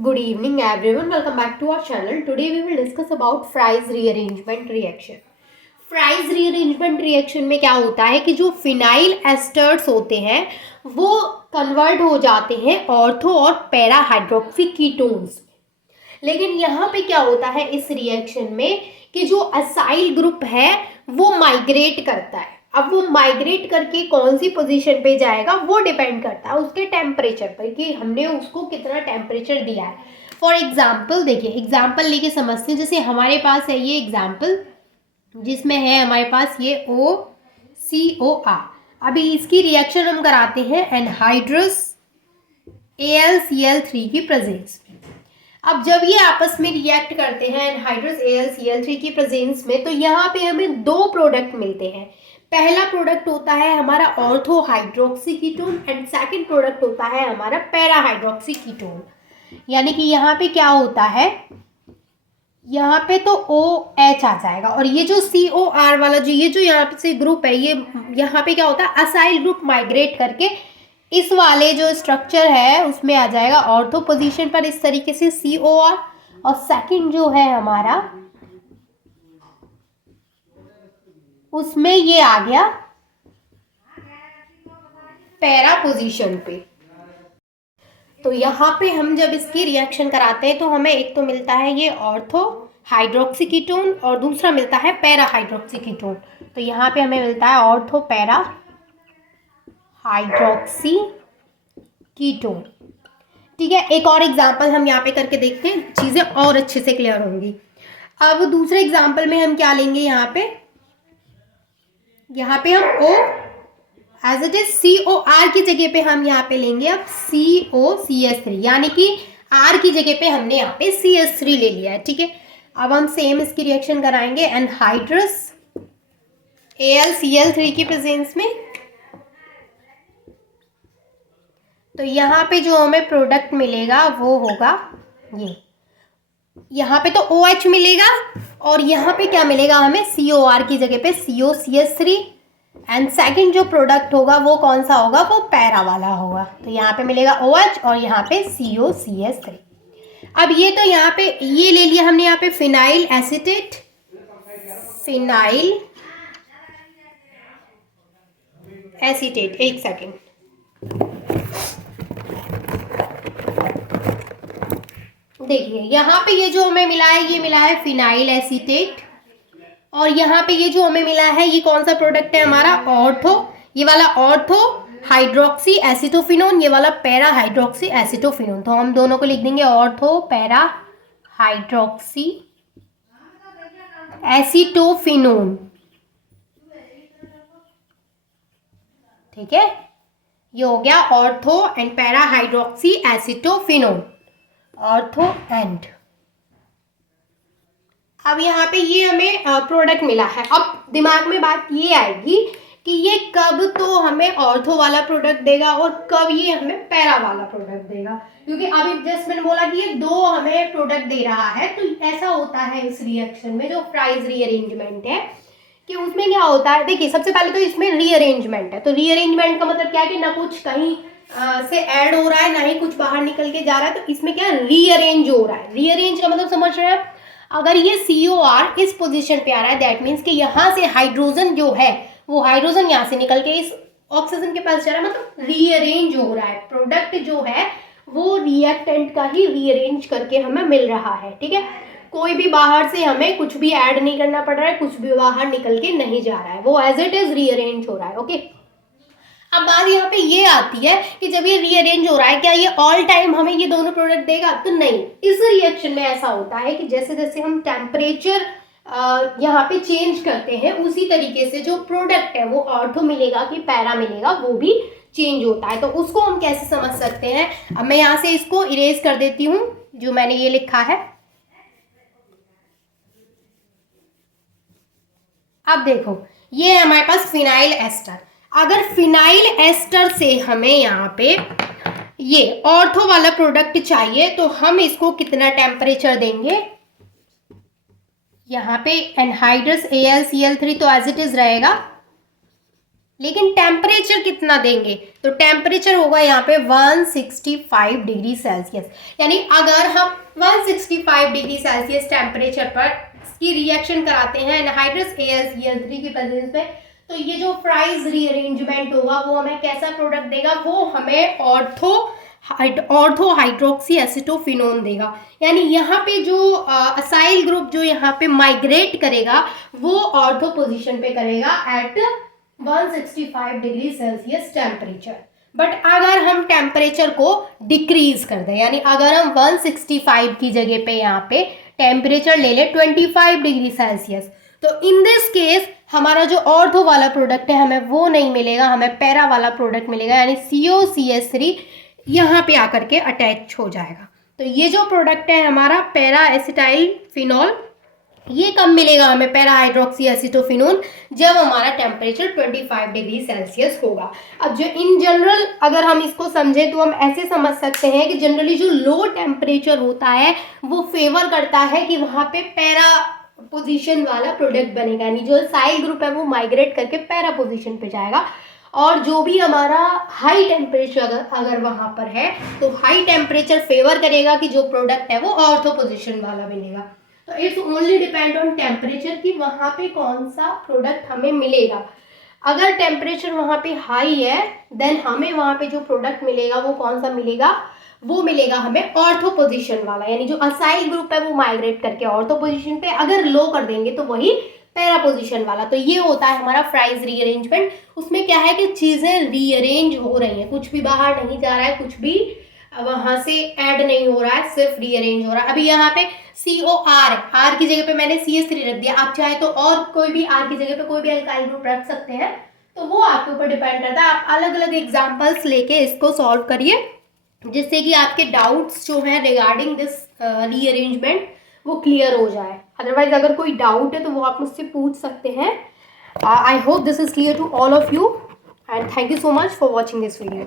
Good evening everyone, welcome back to our channel. Today we will discuss about Fries rearrangement reaction. Fries rearrangement reaction में क्या होता है कि जो phenyl asters होते हैं वो कन्वर्ट हो जाते हैं ऑर्थो और पैरा हाइड्रोक्सी कीटोन्स में। लेकिन यहाँ पे क्या होता है इस रिएक्शन में कि जो असाइल ग्रुप है वो माइग्रेट करता है। अब वो माइग्रेट करके कौन सी पोजीशन पे जाएगा वो डिपेंड करता है उसके टेम्परेचर पर कि हमने उसको कितना टेम्परेचर दिया है। फॉर एग्जाम्पल देखिए, एग्जाम्पल लेके समझते हैं। जैसे हमारे पास है ये एग्जाम्पल जिसमें है हमारे पास ये OCOR। अभी इसकी रिएक्शन हम कराते हैं एनहाइड्रस AlCl3 की प्रेजेंस में। अब जब ये आपस में रिएक्ट करते हैं एनहाइड्रस AlCl3 की प्रेजेंस में तो यहाँ पे हमें दो प्रोडक्ट मिलते हैं। पहला प्रोडक्ट होता है हमारा ortho hydroxy ketone and second product होता है हमारा पैरा हाइड्रोक्सी कीटोन। यानी कि यहाँ पे क्या होता है, यहाँ पे तो OH आ जाएगा और ये जो COR वाला जो यहाँ पे से ग्रुप है ये यहाँ पे क्या होता है असाइल ग्रुप माइग्रेट करके इस वाले जो स्ट्रक्चर है उसमें आ जाएगा ऑर्थो पोजीशन पर इस तरीके से COR और सेकंड जो है हमारा उसमें ये आ गया पैरा पोजीशन पे। तो यहाँ पे हम जब इसकी रिएक्शन कराते हैं तो हमें एक तो मिलता है ये ऑर्थो हाइड्रोक्सी कीटोन और दूसरा मिलता है पैरा हाइड्रोक्सी कीटोन। तो यहाँ पे हमें मिलता है ऑर्थो पैरा हाइड्रोक्सी कीटोन। ठीक है, एक और एग्जांपल हम यहाँ पे करके देखते हैं, चीज़ें और अच्छे से क्लियर होंगी। अब दूसरे एग्जांपल में हम क्या लेंगे, यहाँ पे हम O as it is COR की जगह पे हम यहाँ पे लेंगे अब COCS3, यानी कि R की जगह पे हमने यहाँ पे CS3 ले लिया है। ठीक है, अब हम सेम इसकी रिएक्शन कराएंगे एनहाइड्रस AlCl3 की प्रेजेंस में। तो यहाँ पे जो हमें प्रोडक्ट मिलेगा वो होगा ये, यहाँ पे तो OH मिलेगा और यहाँ पे क्या मिलेगा हमें COR की जगह पे COCS3 एंड सेकंड जो प्रोडक्ट होगा वो कौन सा होगा, वो पैरा वाला होगा। तो यहाँ पे मिलेगा OH और यहाँ पे COCS3। अब ये तो यहाँ पे ये ले लिया हमने, यहाँ पे फिनाइल एसीटेट, एक सेकेंड, देखिए यहाँ पे ये जो हमें मिला है ये मिला है फिनाइल एसीटेट और यहाँ पे ये जो हमें मिला है ये कौन सा प्रोडक्ट है हमारा ऑर्थो, ये वाला ऑर्थो हाइड्रोक्सी एसिटोफिनोन, ये वाला पैरा हाइड्रोक्सी एसिटोफिनोन। तो हम दोनों को लिख देंगे ऑर्थो पैरा हाइड्रोक्सी एसिटोफिनोन। ठीक है, ये हो गया ortho and para hydroxy acetophenone, ortho and. अब यहाँ पे ये हमें प्रोडक्ट मिला है। अब दिमाग में बात ये आएगी कि ये कब तो हमें ऑर्थो वाला प्रोडक्ट देगा और कब ये हमें पैरा वाला प्रोडक्ट देगा, क्योंकि अभी जस्ट मैंने बोला कि ये दो हमें प्रोडक्ट दे रहा है। तो ऐसा होता है इस रिएक्शन में जो फ्राइज रीअरेंजमेंट है कि उसमें क्या होता है, देखिए सबसे पहले तो इसमें रीअरेंजमेंट है। तो रीअरेंजमेंट का मतलब क्या है कि ना कुछ कहीं से ऐड हो रहा है ना ही कुछ बाहर निकल के जा रहा है। तो इसमें क्या रीअरेंज हो रहा है। रीअरेंज का मतलब समझ रहे हैं, अगर ये COR इस पोजीशन पे आ रहा है दैट मीन्स कि यहाँ से हाइड्रोजन जो है वो हाइड्रोजन यहाँ से निकल के इस ऑक्सीजन के पास जा रहा है, मतलब रीअरेंज हो रहा है। प्रोडक्ट जो है वो रिएक्टेंट का ही रीअरेंज करके हमें मिल रहा है। ठीक है, कोई भी बाहर से हमें कुछ भी ऐड नहीं करना पड़ रहा है, कुछ भी बाहर निकल के नहीं जा रहा है, वो एज इट इज रीअरेंज हो रहा है। ओके, अब बात यहाँ पे ये आती है कि जब ये रीअरेंज हो रहा है क्या ये ऑल टाइम हमें ये दोनों प्रोडक्ट देगा, तो नहीं। इस रिएक्शन में ऐसा होता है कि जैसे जैसे हम टेम्परेचर यहाँ पे चेंज करते हैं उसी तरीके से जो प्रोडक्ट है वो ऑर्थो मिलेगा कि पैरा मिलेगा वो भी चेंज होता है। तो उसको हम कैसे समझ सकते हैं, अब मैं यहाँ से इसको इरेज कर देती हूँ जो मैंने ये लिखा है। अब देखो ये है हमारे पास फिनाइल एस्टर। अगर फिनाइल एस्टर से हमें यहाँ पे ये ऑर्थो वाला प्रोडक्ट चाहिए तो हम इसको कितना टेम्परेचर देंगे, यहाँ पे एनहाइड्रस AlCl3 तो एज इट इज रहेगा, लेकिन टेम्परेचर कितना देंगे, तो टेम्परेचर होगा यहाँ पे 165 डिग्री सेल्सियस। यानी अगर हम 165 डिग्री सेल्सियस टेम्परेचर पर इसकी रिएक्शन कराते हैं एनहाइड्रस AlCl3 की प्रेजेंस में, तो ये जो प्राइस रीअरेंजमेंट होगा वो हमें कैसा प्रोडक्ट देगा, वो हमें ऑर्थो हाइड्रोक्सी एसिटोफिनोन देगा। यानी यहाँ पे जो असाइल ग्रुप जो यहाँ पे माइग्रेट करेगा वो ऑर्थो पोजीशन पे करेगा at 165 degree Celsius temperature. But अगर हम टेम्परेचर को डिक्रीज कर दें, यानी अगर हम 165 की जगह पे यहाँ पे टेम्परेचर ले ले 25 डिग्री सेल्सियस, तो इन दिस केस हमारा जो ऑर्थो वाला प्रोडक्ट है हमें वो नहीं मिलेगा, हमें पैरा वाला प्रोडक्ट मिलेगा, यानी COCH3 यहाँ पे आकर के अटैच हो जाएगा। तो ये जो प्रोडक्ट है हमारा पैरा एसिटाइल फिनॉल, ये कब मिलेगा हमें पैरा हाइड्रोक्सी एसिटोफिनोन, जब हमारा टेम्परेचर 25 डिग्री सेल्सियस होगा। अब जो इन जनरल अगर हम इसको समझें तो हम ऐसे समझ सकते हैं कि जनरली जो लो टेम्परेचर होता है वो फेवर करता है कि वहाँ पे पैरा पोजीशन वाला प्रोडक्ट बनेगा, यानी जो साइल ग्रुप है वो माइग्रेट करके पैरा पोजीशन पे जाएगा। और जो भी हमारा हाई टेम्परेचर अगर वहाँ पर है तो हाई टेम्परेचर फेवर करेगा कि जो प्रोडक्ट है वो ऑर्थो पोजीशन वाला बनेगा। तो it's only depend on temperature कि वहाँ पे कौन सा प्रोडक्ट हमें मिलेगा। अगर टेम्परेचर वहाँ पे हाई है देन हमें वहाँ पे जो प्रोडक्ट मिलेगा वो कौन सा मिलेगा, वो मिलेगा हमें ऑर्थो पोजीशन वाला, यानी जो असाइल ग्रुप है वो माइग्रेट करके ऑर्थो पोजीशन पे, अगर लो कर देंगे तो वही पैरा पोजीशन वाला। तो ये होता है हमारा प्राइस रीअरेंजमेंट। उसमें क्या है कि चीज़ें रीअरेंज हो रही हैं, कुछ भी बाहर नहीं जा रहा है, कुछ भी वहाँ से ऐड नहीं हो रहा है, सिर्फ रीअरेंज हो रहा है। अभी यहाँ पे COR है, R की जगह पे मैंने CH3 रख दिया, आप चाहे तो और कोई भी R की जगह पे कोई भी अल्काइल ग्रुप रख सकते हैं, तो वो आपके ऊपर डिपेंड करता है। आप अलग अलग एग्जाम्पल्स लेके इसको सॉल्व करिए जिससे कि आपके डाउट्स जो हैं रिगार्डिंग दिस रीअरेंजमेंट वो क्लियर हो जाए। अदरवाइज अगर कोई डाउट है तो वो आप मुझसे पूछ सकते हैं। I hope this is clear to all of you and thank you so much for watching this video.